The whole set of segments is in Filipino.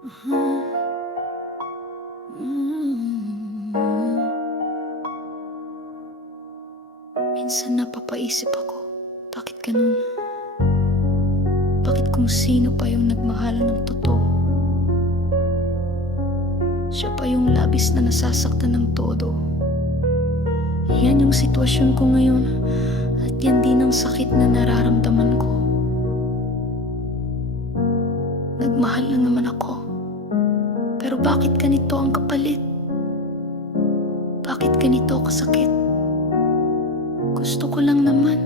Mhm. Mm. Minsan napapaisip ako, bakit ganun? Bakit kung sino pa yung nagmahalan ng totoo, siya pa yung labis na nasasaktan ng todo? Yan yung sitwasyon ko ngayon, at yan din ang sakit na nararamdaman ko. Nagmahal na naman ako, pero bakit ganito ang kapalit? Bakit ganito kasakit? Gusto ko lang naman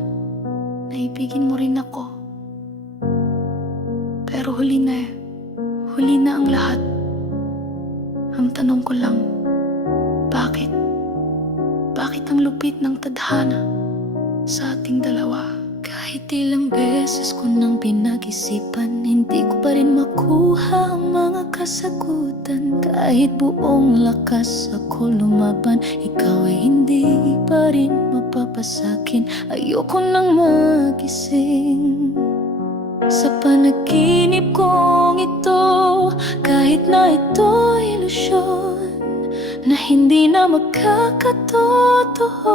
na ibigin mo rin ako. Pero huli na ang lahat. Ang tanong ko lang, bakit? Bakit ang lupit ng tadhana sa ating dalawa? Kahit ilang beses ko nang pinag-isipan, hindi ko pa rin makuha ang mga kasagutan. Kahit buong lakas ako lumaban, ikaw ay hindi pa rin mapapasakin. Ayoko nang magising sa panaginip kong ito, kahit na ito ilusyon na hindi na magkakatotoo.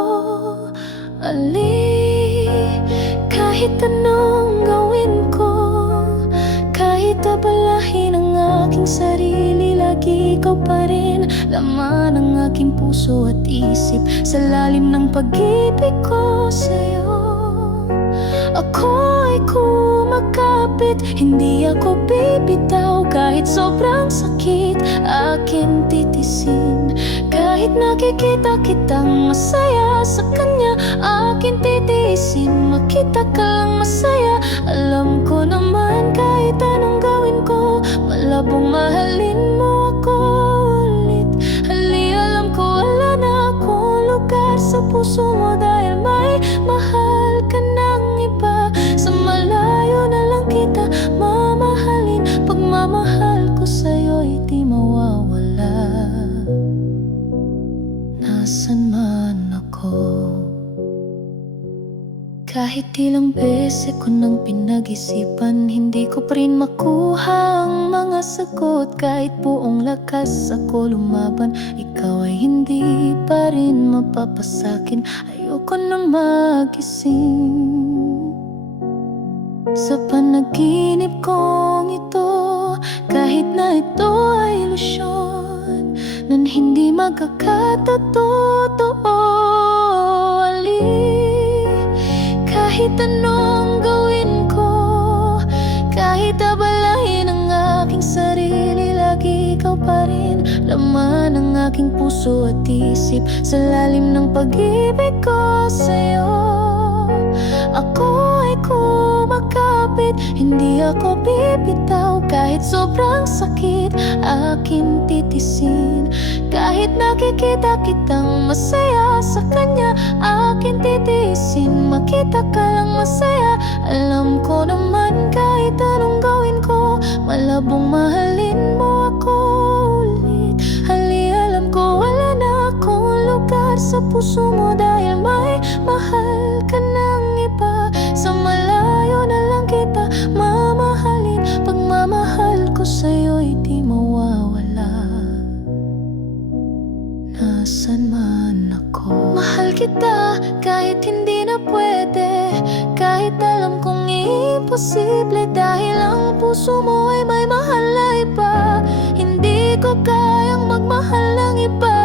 Kahit anong gawin ko, kahit abalahin ang aking sarili, lagi ikaw pa rin laman ng aking puso at isip. Sa lalim ng pag-ibig ko sa'yo, ako ay kumakapit, hindi ako bibitaw. Kahit sobrang sakit, aking titisin. Kahit nakikita kitang masaya sa kanya, aking titiisin. Makita ka lang masaya. Alam ko naman kahit anong gawin ko, malabong mahalin mo ako ulit. Alam ko wala na akong lugar sa puso mo, dahil may mahal ka ng iba. Sa malayo na lang kita mamahalin, pagmamahal ko sa'yo'y di mawawala. Nasaan man ako, kahit ilang beses ko nang pinag-isipan, hindi ko pa rin makuha ang mga sagot. Kahit buong lakas ako lumaban, ikaw ay hindi pa rin mapapasakin. Ayoko nang magising sa panaginip kong ito, kahit na ito ay ilusyon na hindi magkakatotoo. Kahit anong gawin ko, kahit abalahin ang aking sarili, lagi ikaw pa rin laman ng aking puso at isip. Sa lalim ng pag-ibig ko sa'yo, ako ay kumakapit, hindi ako bibitaw. Kahit sobrang sakit, aking titisin. Kahit nakikita kitang masaya sa kanya, aking titisin. Makita ka lang masaya. Alam ko naman kahit anong gawin ko, malabong mahalin mo ako ulit. Alam ko wala na akong lugar sa puso mo, dahil may mahal ka ng iba. Sa malayo na lang kita mamahalin, pagmamahal ko sa'yo'y di mawawala. Nasaan man ako, mahal kita kahit hindi na pwede, kahit alam kong imposible, dahil ang puso mo ay may mahal na iba. Hindi ko kayang magmahal ng iba,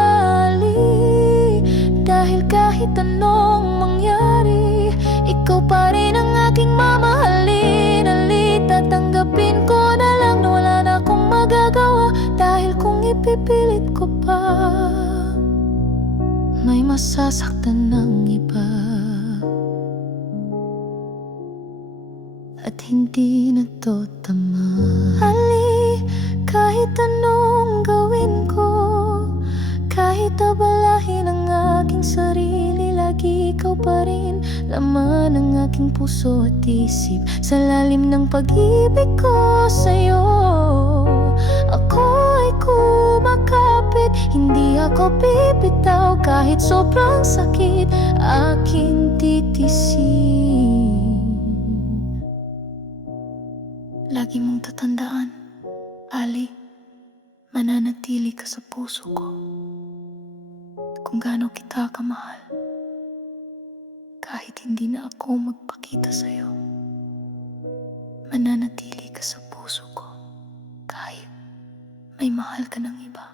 dahil kahit anong mangyari, ikaw pa rin ang aking mamahalin. Tatanggapin ko na lang na wala na akong magagawa, dahil kung ipipilit ko pa, may masasaktan ng iba. At hindi na to tama. Kahit anong gawin ko, kahit abalahin ang aking sarili, lagi ikaw pa rin laman ng aking puso at isip. Sa lalim ng pag-ibig ko sa'yo, ako ay kumakapit, hindi ako bibitaw. Kahit sobrang sakit, aking titisin. Lagi mong tatandaan, Ali, Mananatili ka sa puso ko kung gaano kita kamahal. Kahit hindi na ako magpakita sa'yo, mananatili ka sa puso ko kahit may mahal ka ng iba.